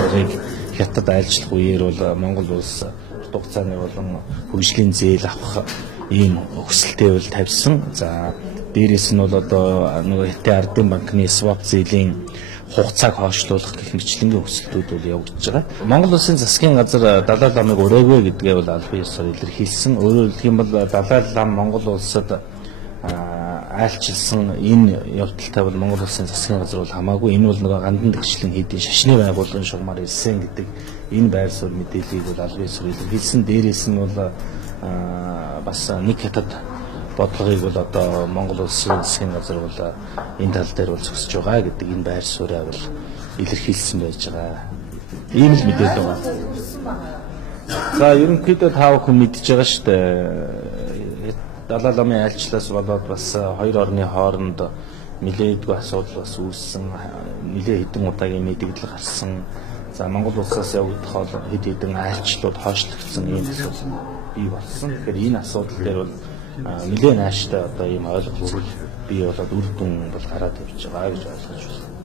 аргыг хятад айлчлах үеэр бол Монгол улс урт хугацааны болон хөгжлийн зээл авах ийм өсөлтөө бол тавьсан. За дээрээс нь бол одоо нөгөө Хятадын ардын банкны swap зээлийн хугацааг хойшлуулах гэх мэтлэнгийн өсөлтүүд бол явагдаж байгаа. Монгол улсын засгийн газар Далай ламыг ураагүй гэдгээ бол албан ёсоор илэрхийлсэн. Өөрөөр хэлэх юм бол Далай лам Монгол улсад айлчилсан энэ явдалтай бол Монгол улсын засгийн газар бол хамаагүй. Энэ бол нөгөө гандан тэгшлэн хийдийн шашны байгууллагын шугамар ирсэн гэдэг энэ байр суурь мэдээллийг бол албан ёсоор илэрхийлсэн. Дээрээс нь бол бас нэг хятад бодлогыг бол одоо Монгол улсын засгийн газар бол энэ тал дээр бол зөксөж байгаа гэдэг энэ байр суурийг бол илэрхийлсэн байж байгаа. Ийм л мэдээлэл байна. За ерөнхийдөө та бүхэн мэдж байгаа шүү дээ. Далай ламын айлчлалаас болоод бас хоёр орны хооронд нэлээдгүй асуудал бас үүссэн. Нэлээ хэдэн удаагийн мэдээлэл гарсан. За Монгол улсаас явагдах хэд хэдэн айлчлалууд хойшлогдсон ийм асуудал бий болсон. Тэгэхээр энэ асуудал дээр бол нэлээд нааштай одоо ийм ойлголт бий болоод үр дүн бол гараад ирж байгаа гэж ойлгож байна.